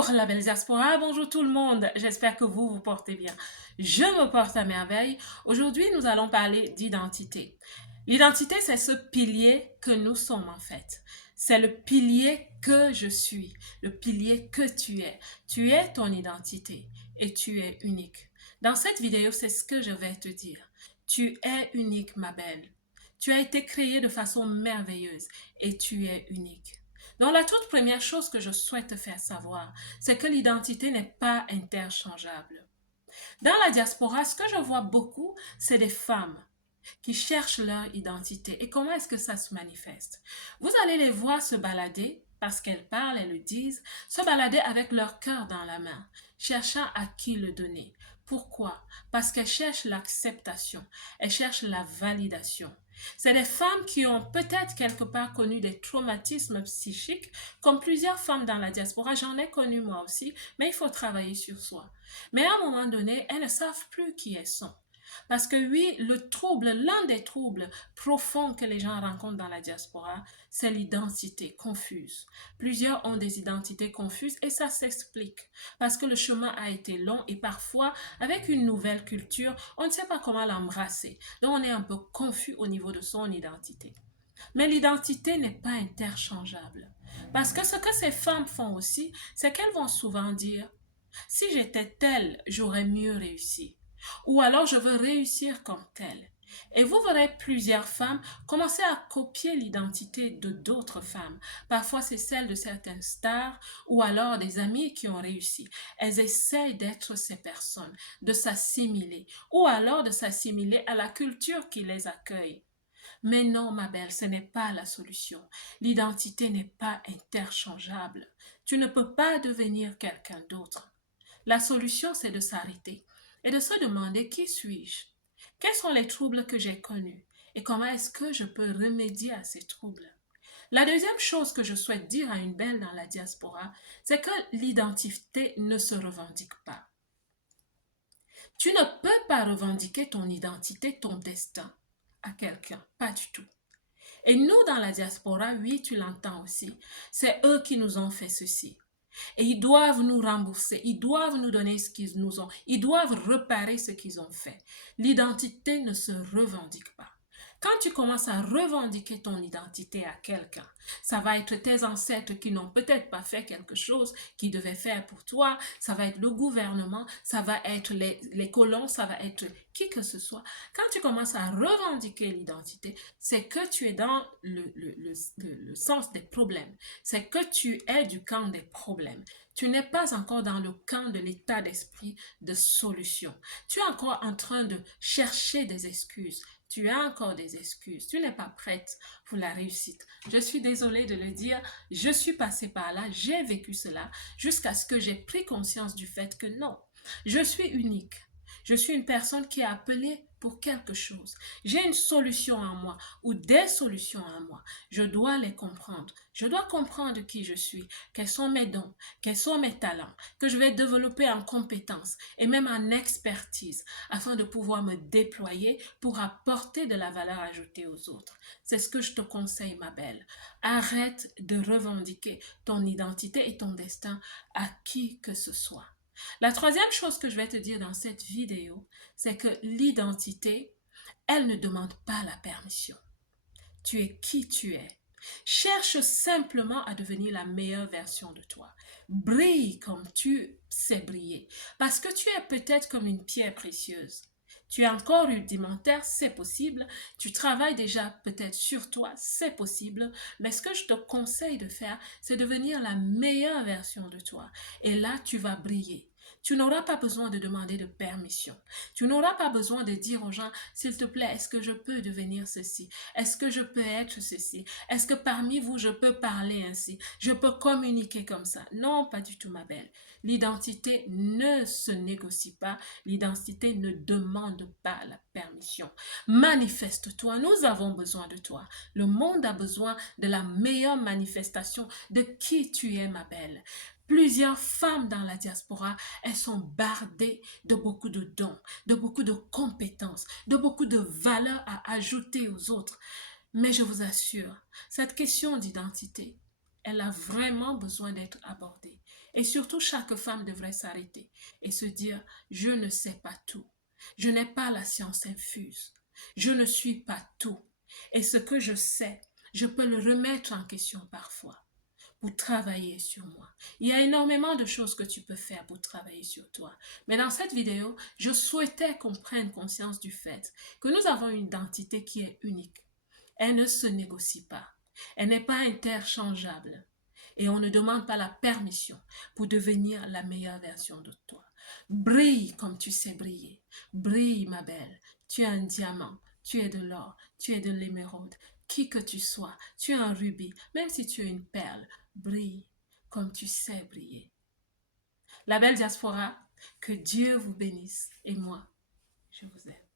Bonjour la belle diaspora, bonjour tout le monde, j'espère que vous vous portez bien. Je me porte à merveille. Aujourd'hui, nous allons parler d'identité. L'identité, c'est ce pilier que nous sommes en fait. C'est le pilier que je suis, le pilier que tu es. Tu es ton identité et tu es unique. Dans cette vidéo, c'est ce que je vais te dire. Tu es unique, ma belle. Tu as été créée de façon merveilleuse et tu es unique. Donc, la toute première chose que je souhaite te faire savoir, c'est que l'identité n'est pas interchangeable. Dans la diaspora, ce que je vois beaucoup, c'est des femmes qui cherchent leur identité. Et comment est-ce que ça se manifeste? Vous allez les voir se balader, parce qu'elles parlent, elles le disent, se balader avec leur cœur dans la main, cherchant à qui le donner. Pourquoi? Parce qu'elles cherchent l'acceptation, elles cherchent la validation. C'est des femmes qui ont peut-être quelque part connu des traumatismes psychiques, comme plusieurs femmes dans la diaspora. J'en ai connu moi aussi, mais il faut travailler sur soi. Mais à un moment donné, elles ne savent plus qui elles sont. Parce que oui, l'un des troubles profonds que les gens rencontrent dans la diaspora, c'est l'identité confuse. Plusieurs ont des identités confuses et ça s'explique. Parce que le chemin a été long et parfois, avec une nouvelle culture, on ne sait pas comment l'embrasser. Donc, on est un peu confus au niveau de son identité. Mais l'identité n'est pas interchangeable. Parce que ce que ces femmes font aussi, c'est qu'elles vont souvent dire, si j'étais telle, j'aurais mieux réussi. Ou alors je veux réussir comme telle. Et vous verrez plusieurs femmes commencer à copier l'identité de d'autres femmes. Parfois, c'est celle de certaines stars ou alors des amis qui ont réussi. Elles essayent d'être ces personnes, de s'assimiler ou alors de s'assimiler à la culture qui les accueille. Mais non, ma belle, ce n'est pas la solution. L'identité n'est pas interchangeable. Tu ne peux pas devenir quelqu'un d'autre. La solution, c'est de s'arrêter et de se demander qui suis-je? Quels sont les troubles que j'ai connus? Et comment est-ce que je peux remédier à ces troubles? La deuxième chose que je souhaite dire à une belle dans la diaspora, c'est que l'identité ne se revendique pas. Tu ne peux pas revendiquer ton identité, ton destin à quelqu'un, pas du tout. Et nous, dans la diaspora, oui, tu l'entends aussi, c'est eux qui nous ont fait ceci. Et ils doivent nous rembourser, ils doivent nous donner ce qu'ils nous ont, ils doivent réparer ce qu'ils ont fait. L'identité ne se revendique pas. Quand tu commences à revendiquer ton identité à quelqu'un, ça va être tes ancêtres qui n'ont peut-être pas fait quelque chose qu'ils devaient faire pour toi, ça va être le gouvernement, ça va être les colons, ça va être qui que ce soit. Quand tu commences à revendiquer l'identité, c'est que tu es dans le sens des problèmes, c'est que tu es du camp des problèmes. Tu n'es pas encore dans le camp de l'état d'esprit de solution. Tu es encore en train de chercher des excuses. Tu as encore des excuses. Tu n'es pas prête pour la réussite. Je suis désolée de le dire. Je suis passée par là. J'ai vécu cela jusqu'à ce que j'ai pris conscience du fait que non, je suis unique. Je suis une personne qui est appelée pour quelque chose. J'ai une solution en moi ou des solutions en moi. Je dois les comprendre. Je dois comprendre qui je suis, quels sont mes dons, quels sont mes talents, que je vais développer en compétences et même en expertise afin de pouvoir me déployer pour apporter de la valeur ajoutée aux autres. C'est ce que je te conseille, ma belle. Arrête de revendiquer ton identité et ton destin à qui que ce soit. La troisième chose que je vais te dire dans cette vidéo, c'est que l'identité, elle ne demande pas la permission. Tu es qui tu es. Cherche simplement à devenir la meilleure version de toi. Brille comme tu sais briller. Parce que tu es peut-être comme une pierre précieuse. Tu es encore rudimentaire, c'est possible. Tu travailles déjà peut-être sur toi, c'est possible. Mais ce que je te conseille de faire, c'est devenir la meilleure version de toi. Et là, tu vas briller. Tu n'auras pas besoin de demander de permission. Tu n'auras pas besoin de dire aux gens, s'il te plaît, est-ce que je peux devenir ceci? Est-ce que je peux être ceci? Est-ce que parmi vous, je peux parler ainsi? Je peux communiquer comme ça? Non, pas du tout, ma belle. L'identité ne se négocie pas. L'identité ne demande pas la permission. Manifeste-toi. Nous avons besoin de toi. Le monde a besoin de la meilleure manifestation de qui tu es, ma belle. Plusieurs femmes dans la diaspora, elles sont bardées de beaucoup de dons, de beaucoup de compétences, de beaucoup de valeurs à ajouter aux autres. Mais je vous assure, cette question d'identité, elle a vraiment besoin d'être abordée. Et surtout, chaque femme devrait s'arrêter et se dire, je ne sais pas tout. Je n'ai pas la science infuse. Je ne suis pas tout. Et ce que je sais, je peux le remettre en question parfois pour travailler sur moi. Il y a énormément de choses que tu peux faire pour travailler sur toi. Mais dans cette vidéo, je souhaitais qu'on prenne conscience du fait que nous avons une identité qui est unique. Elle ne se négocie pas. Elle n'est pas interchangeable. Et on ne demande pas la permission pour devenir la meilleure version de toi. Brille comme tu sais briller. Brille, ma belle. Tu es un diamant. Tu es de l'or. Tu es de l'émeraude. Qui que tu sois, tu es un rubis. Même si tu es une perle, brille comme tu sais briller. La belle diaspora, que Dieu vous bénisse. Et moi, je vous aime.